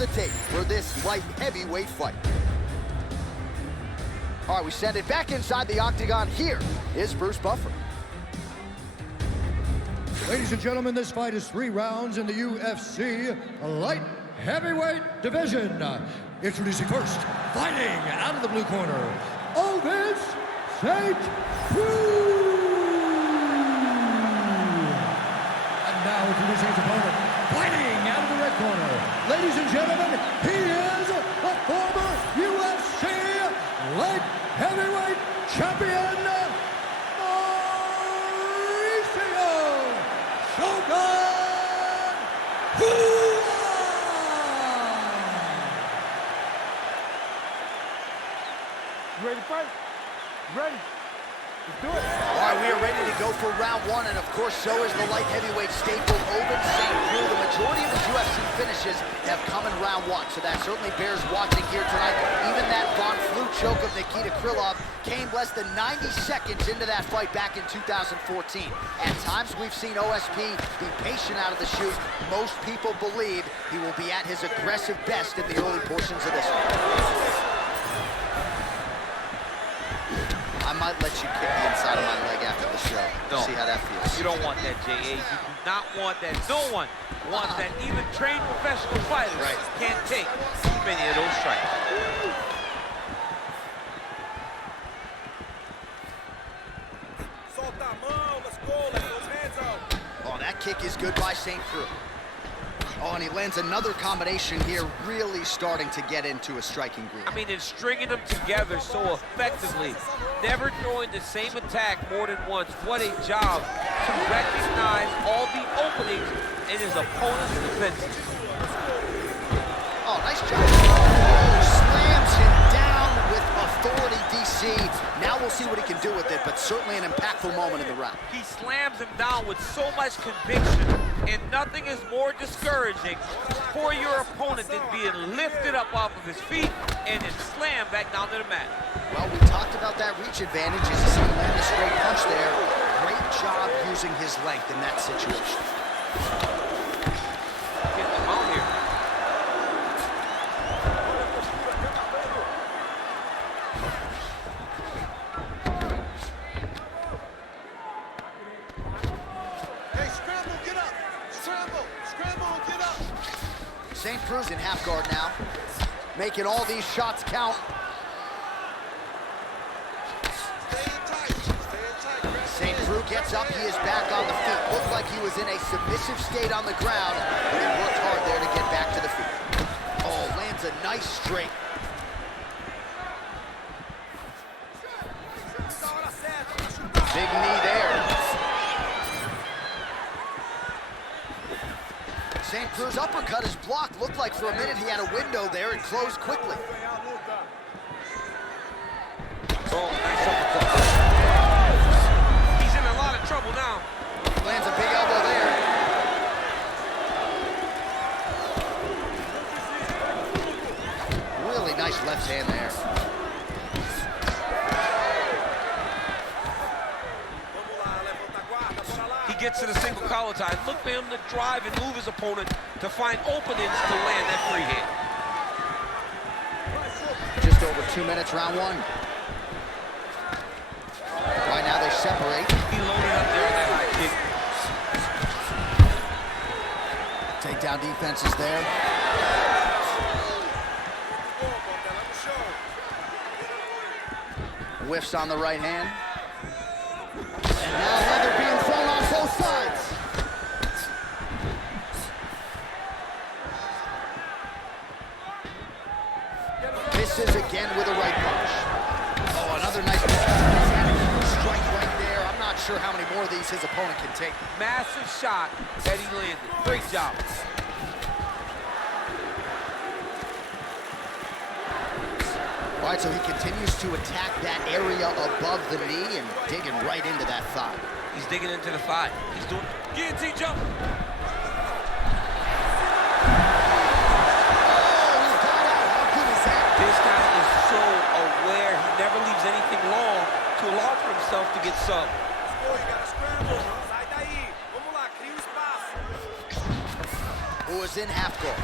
the tape for this light heavyweight fight. All right, we send it back inside the octagon. Here is Bruce Buffer. Ladies and gentlemen, this fight is 3 rounds in the UFC light heavyweight division. Introducing first, fighting out of the blue corner, Ovince St. And now introducing his opponent, fighting out of the red corner. Ladies and gentlemen, he is the former UFC light heavyweight champion, Shogun! You ready to fight? Ready? Let's do it. All right, we are ready to go for round 1, and of course, so is the light heavyweight staple, Ovince St. The majority of his UFC finishes have come in round 1, so that certainly bears watching here tonight. Even that Von Flue choke of Nikita Krylov came less than 90 seconds into that fight back in 2014. At times, we've seen OSP be patient out of the chute. Most people believe he will be at his aggressive best in the early portions of this one. I might let you kick the inside of my leg after the show. No. See how that feels. You don't want that, J.A. You do not want that. No one wants that. Even trained professional fighters can't take too many of those strikes. Oh, that kick is good by St. Preux. Oh, and he lands another combination here, really starting to get into a striking groove. I mean, it's stringing them together so effectively, never throwing the same attack more than once. What a job to recognize all the openings in his opponent's defenses. Oh, nice job. Oh, slams him down with authority, DC. Now we'll see what he can do with it, but certainly an impactful moment in the round. He slams him down with so much conviction, and nothing is more discouraging for your opponent than being lifted up off of his feet and then slammed back down to the mat. Well, we talked about that reach advantage as he landed a straight punch there. Great job using his length in that situation. Getting him out here. St. Preux in half guard now, making all these shots count. St. Preux gets up, he is back on the feet. Looked like he was in a submissive state on the ground, but he worked hard there to get back to the feet. Oh, lands a nice straight. Big knee there. St. Preux's uppercut is blocked. Looked like for a minute he had a window there. It closed quickly. Oh, nice uppercut. He's in a lot of trouble now. Lands a big elbow there. Really nice left hand there. Gets to the single collar tie. Look for him to drive and move his opponent to find openings to land that free hand. Just over 2 minutes, round 1. Right now they separate. He loaded up there on that high kick. Takedown defense is there. Whiffs on the right hand. And now leather being thrown on both sides. Misses again with a right punch. Oh, another nice strike right there. I'm not sure how many more of these his opponent can take. Massive shot that he landed. Great job. All right, so he continues to attack that area above the knee and digging right into that thigh. He's digging into the thigh. He's doing guillotine jump. This guy is so aware. He never leaves anything long to allow for himself to get subbed. Who is in half guard.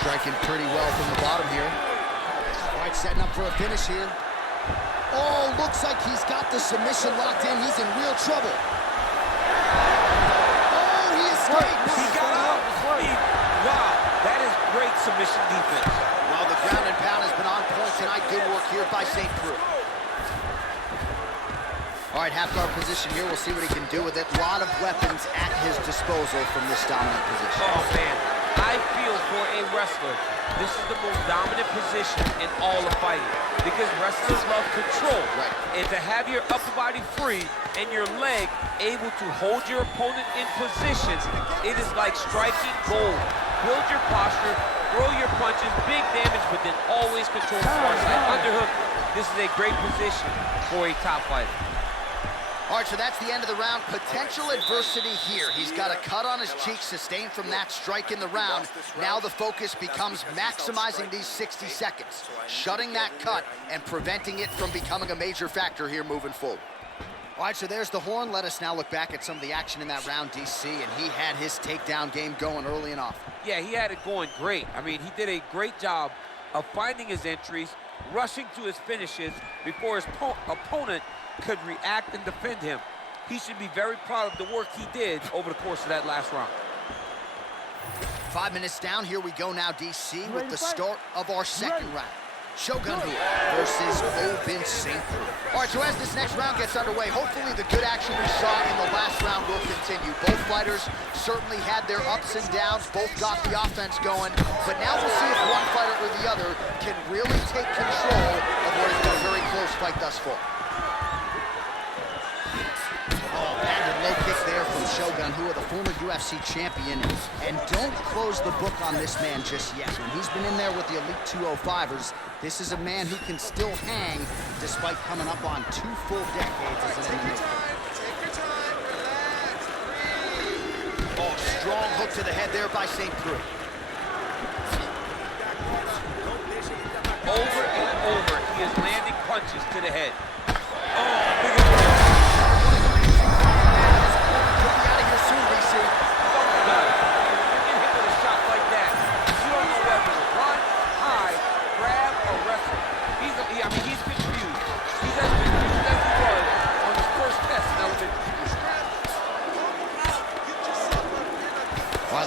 Striking pretty well from the bottom here. All right, setting up for a finish here. Oh, looks like he's got the submission locked in. He's in real trouble. Oh, he escaped. He got out with speed. Wow, that is great submission defense. Well, the ground and pound has been on point tonight. Good work here by St. Preux. All right, half guard position here. We'll see what he can do with it. A lot of weapons at his disposal from this dominant position. Oh, man. I feel for a wrestler, this is the most dominant position in all of fighting because wrestlers love control. Right. And to have your upper body free and your leg able to hold your opponent in position, it is like striking gold. Build your posture, throw your punches, big damage, but then always control the far side. Underhook, this is a great position for a top fighter. All right, so that's the end of the round. Potential adversity here. He's got a cut on his cheek sustained from that strike in the round. Now the focus becomes maximizing these 60 seconds, shutting that cut and preventing it from becoming a major factor here moving forward. All right, so there's the horn. Let us now look back at some of the action in that round, DC, and he had his takedown game going early and often. Yeah, he had it going great. I mean, he did a great job of finding his entries, rushing to his finishes before his opponent could react and defend him. He should be very proud of the work he did over the course of that last round. 5 minutes down, here we go now, DC, with the start of our second round. Shogun versus Ovince St. Preux. All right, so as this next round gets underway, hopefully the good action we saw in the last round will continue. Both fighters certainly had their ups and downs, both got the offense going, but now we'll see if one fighter or the other can really take control of what has been a very close fight thus far. Low kick there from Shogun, who are the former UFC champion, and don't close the book on this man just yet. When he's been in there with the elite 205ers, this is a man who can still hang despite coming up on 2 full decades as an MMA. Oh, strong hook to the head there by St. Preux. Over and over, he is landing punches to the head. Oh, big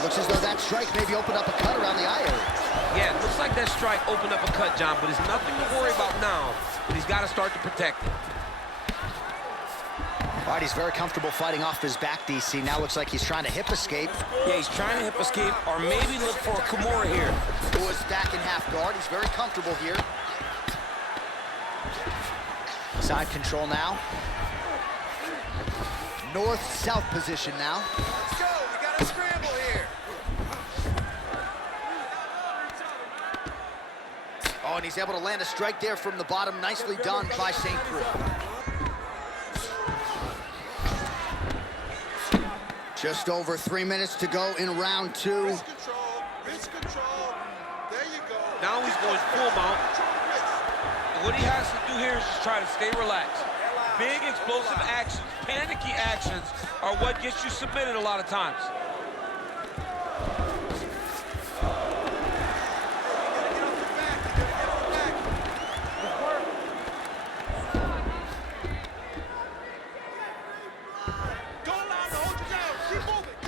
Looks as though that strike maybe opened up a cut around the eye area. Yeah, it looks like that strike opened up a cut, John, but it's nothing to worry about now, but he's got to start to protect it. All right, he's very comfortable fighting off his back, DC. Now looks like he's trying to hip escape. Yeah, he's trying to hip escape or maybe look for a Kimura here. Who is back in half guard. He's very comfortable here. Side control now. North-south position now. Let's go, we got a scramble here. Oh, and he's able to land a strike there from the bottom. Nicely done by St. Preux. Just over 3 minutes to go in round 2. Wrist control. There you go. Now he's going full mount. And what he has to do here is just try to stay relaxed. Big explosive actions, panicky actions are what gets you submitted a lot of times.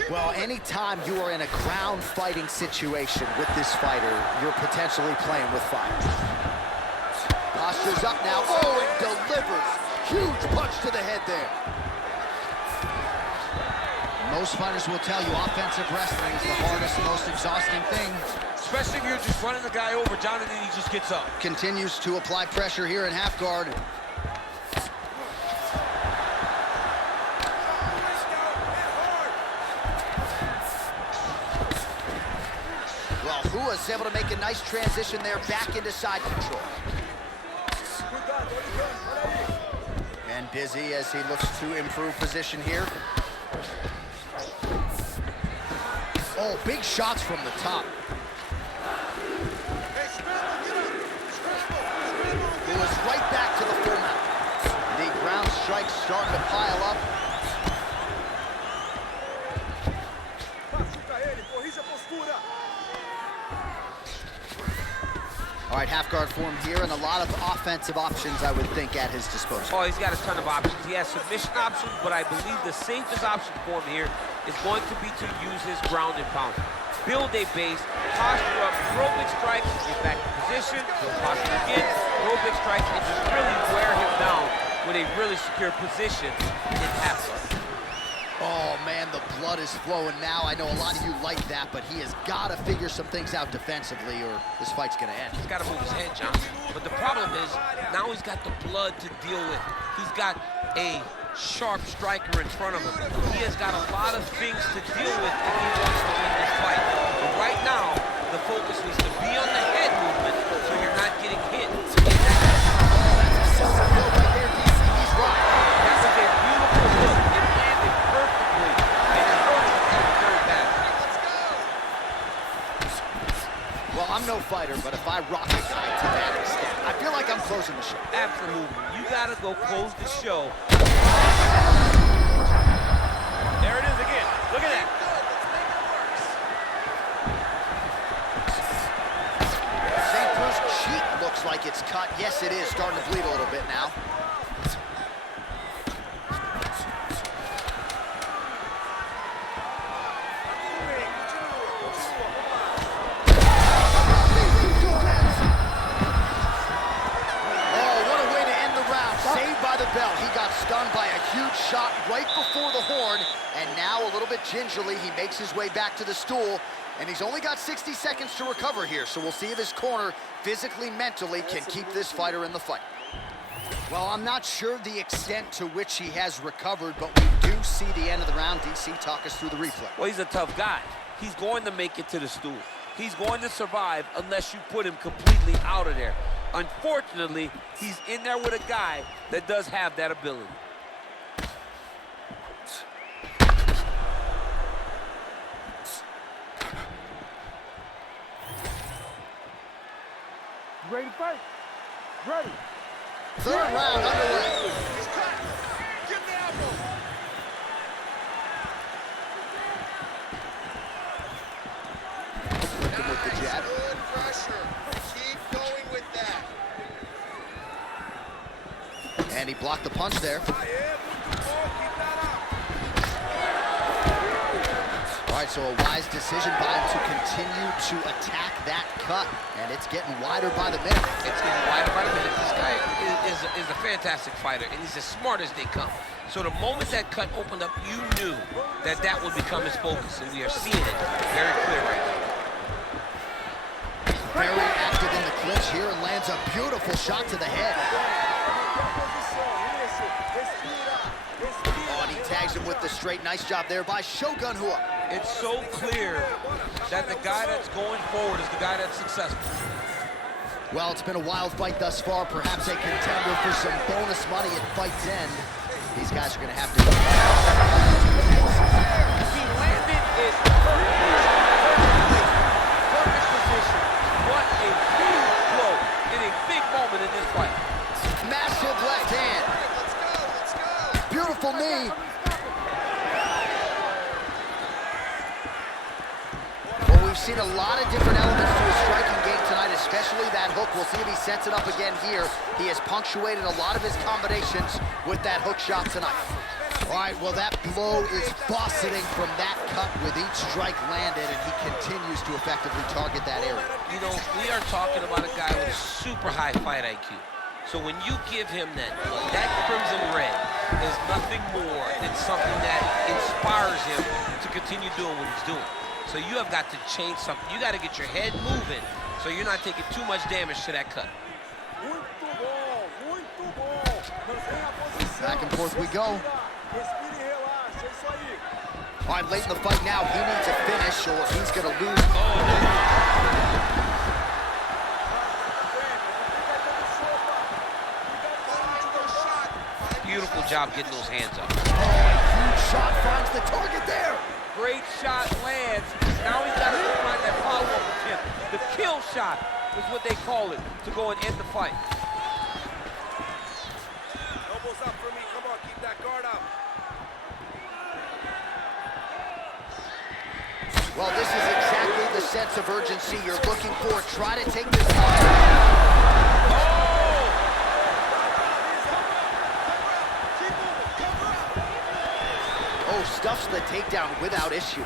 Well, anytime you are in a ground fighting situation with this fighter, you're potentially playing with fire. Posture's up now. Oh, it delivers. Huge punch to the head there. Most fighters will tell you offensive wrestling is the hardest and most exhausting thing. Especially if you're just running the guy over, John, and then he just gets up. Continues to apply pressure here in half guard. Well, Rua is able to make a nice transition there back into side control. And busy as he looks to improve position here. Oh, big shots from the top. It was right back to the full mount. The ground strikes starting to pile up. All right, half guard form here, and a lot of offensive options, I would think, at his disposal. Oh, he's got a ton of options. He has submission options, but I believe the safest option for him here is going to be to use his ground and pound. Build a base, posture up, throw big strikes, get back in position, posture again, throw big strikes, and just really wear him down with a really secure position in half guard. Oh, man, the blood is flowing now. I know a lot of you like that, but he has got to figure some things out defensively or this fight's going to end. He's got to move his head, Johnson. But the problem is, now he's got the blood to deal with. He's got a sharp striker in front of him. He has got a lot of things to deal with if he wants to win this fight. But right now, the focus needs to be on the head movement so you're not getting hit. That's a right there, DC. He's right. That was a beautiful hook. It landed perfectly. And it hurt very bad. Well, I'm no fighter, but if I rock a guy to that extent, I feel like I'm closing the show. Absolutely. You gotta go close the show. There it is again. Look at that. St. Cruz cheek looks like it's cut. Yes, it is. Starting to bleed a little bit now. Bell. He got stunned by a huge shot right before the horn, and now a little bit gingerly, he makes his way back to the stool, and he's only got 60 seconds to recover here, so we'll see if his corner physically, mentally can keep this fighter in the fight. Well, I'm not sure the extent to which he has recovered, but we do see the end of the round. DC, talk us through the replay. Well, he's a tough guy. He's going to make it to the stool. He's going to survive unless you put him completely out of there. Unfortunately, he's in there with a guy that does have that ability. You ready to fight? Ready. Third round underway. He's cut. Get the elbow. Looking with the jab. Good pressure. Keep going with that. And he blocked the punch there. All right, so a wise decision by him to continue to attack that cut. And it's getting wider by the minute. It's getting wider by the minute. This guy is a fantastic fighter, and he's as smart as they come. So the moment that cut opened up, you knew that that would become his focus, and we are seeing it very clear right now. Very active in the clinch here and lands a beautiful shot to the head. Oh, and he tags him with the straight. Nice job there by Shogun. It's so clear that the guy that's going forward is the guy that's successful. Well, it's been a wild fight thus far. Perhaps a contender for some bonus money at fight's end. These guys are going to have to go. He landed it perfectly. Perfect position. What a huge blow in a big moment in this fight. Massive left hand. Let's go. Let's go. Beautiful knee. Well, we've seen a lot of different elements to his striking game tonight, especially that hook. We'll see if he sets it up again here. He has punctuated a lot of his combinations with that hook shot tonight. All right, well, that blow is buffeting from that cut with each strike landed, and he continues to effectively target that area. You know, we are talking about a guy with super high fight IQ. So when you give him that crimson red is nothing more than something that inspires him to continue doing what he's doing. So you have got to change something. You got to get your head moving so you're not taking too much damage to that cut. Back and forth we go. All right, late in the fight now, he needs a finish, or he's going to lose. Beautiful job getting those hands up. Huge shot finds the target there. Great shot lands. Now he's got to find that follow-up attempt. The kill shot is what they call it, to go and end the fight. Elbows up for me. Come on, keep that guard up. Well, this is exactly sense of urgency you're looking for. Try to take this. Oh, stuffs the takedown without issue.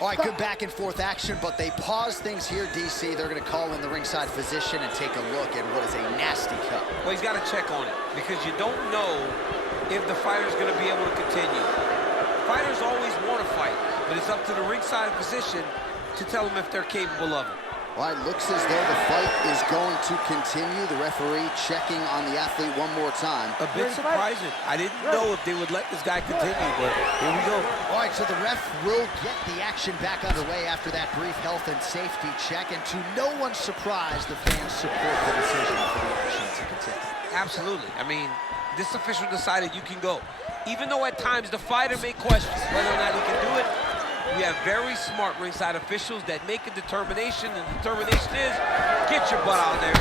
All right, good back and forth action, but they pause things here, DC. They're going to call in the ringside physician and take a look at what is a nasty cut. Well, he's got to check on it because you don't know if the fighter's going to be able to continue. Fighters always want to fight, but it's up to the ringside physician to tell them if they're capable of it. All right, looks as though the fight is going to continue. The referee checking on the athlete one more time. A bit surprising. I didn't know if they would let this guy continue, but here we go. All right, so the ref will get the action back underway after that brief health and safety check. And to no one's surprise, the fans support the decision for the action to continue. Absolutely. I mean, this official decided you can go. Even though at times the fighter may question whether or not he can do it, we have very smart ringside officials that make a determination, and the determination is, get your butt out there.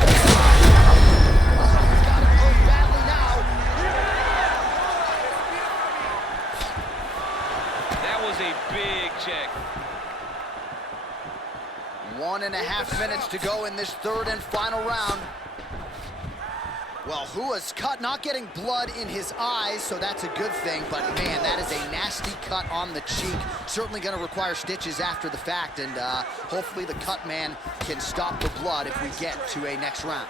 That was a big check. 1.5 minutes to go in this third and final round. Well, Rua's cut, not getting blood in his eyes, so that's a good thing. But, man, that is a nasty cut on the cheek. Certainly going to require stitches after the fact, and hopefully the cut man can stop the blood if we get to a next round.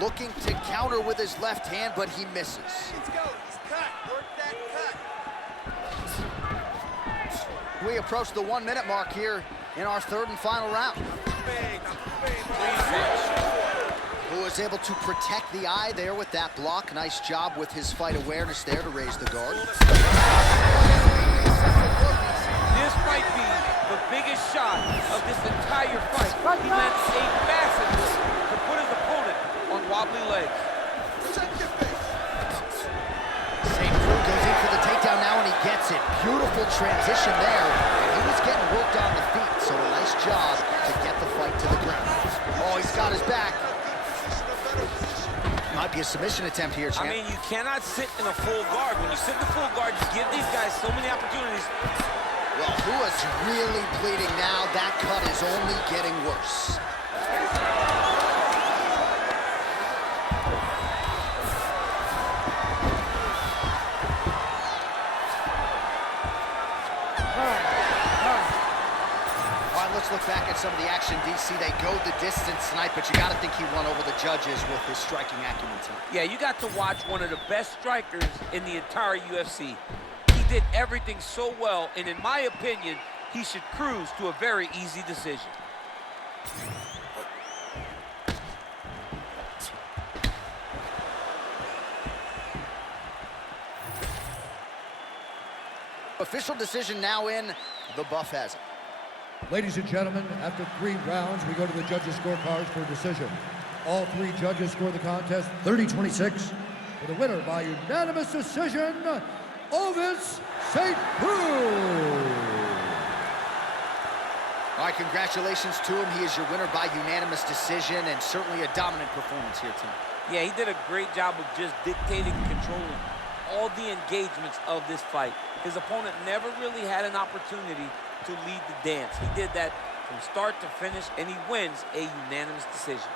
Looking to counter with his left hand, but he misses. Let's go. He's cut. Work that cut. We approach the 1 minute mark here in our third and final round. Who was able to protect the eye there with that block. Nice job with his fight awareness there to raise the guard. This might be the biggest shot of this entire fight. He lands a massive hit to put his opponent on wobbly legs. Same crew goes in for the takedown now, and he gets it. Beautiful transition there. And he was getting worked on the feet, so a nice job to get the fight to the ground. Oh, he's got his back. Might be a submission attempt here, champ. I mean, you cannot sit in a full guard. When you sit in a full guard, you give these guys so many opportunities. Well, Rua's really bleeding now. That cut is only getting worse. Let's look back at some of the action, DC. They go the distance tonight, but you got to think he won over the judges with his striking acumen tonight. Yeah, you got to watch one of the best strikers in the entire UFC. He did everything so well, and in my opinion, he should cruise to a very easy decision. Official decision now in. The buff has it. Ladies and gentlemen, after 3 rounds, we go to the judges' scorecards for a decision. All 3 judges score the contest 30-26. For the winner by unanimous decision, Ovince St. Preux. All right, congratulations to him. He is your winner by unanimous decision, and certainly a dominant performance here tonight. Yeah, he did a great job of just dictating and controlling all the engagements of this fight. His opponent never really had an opportunity to lead the dance. He did that from start to finish, and he wins a unanimous decision.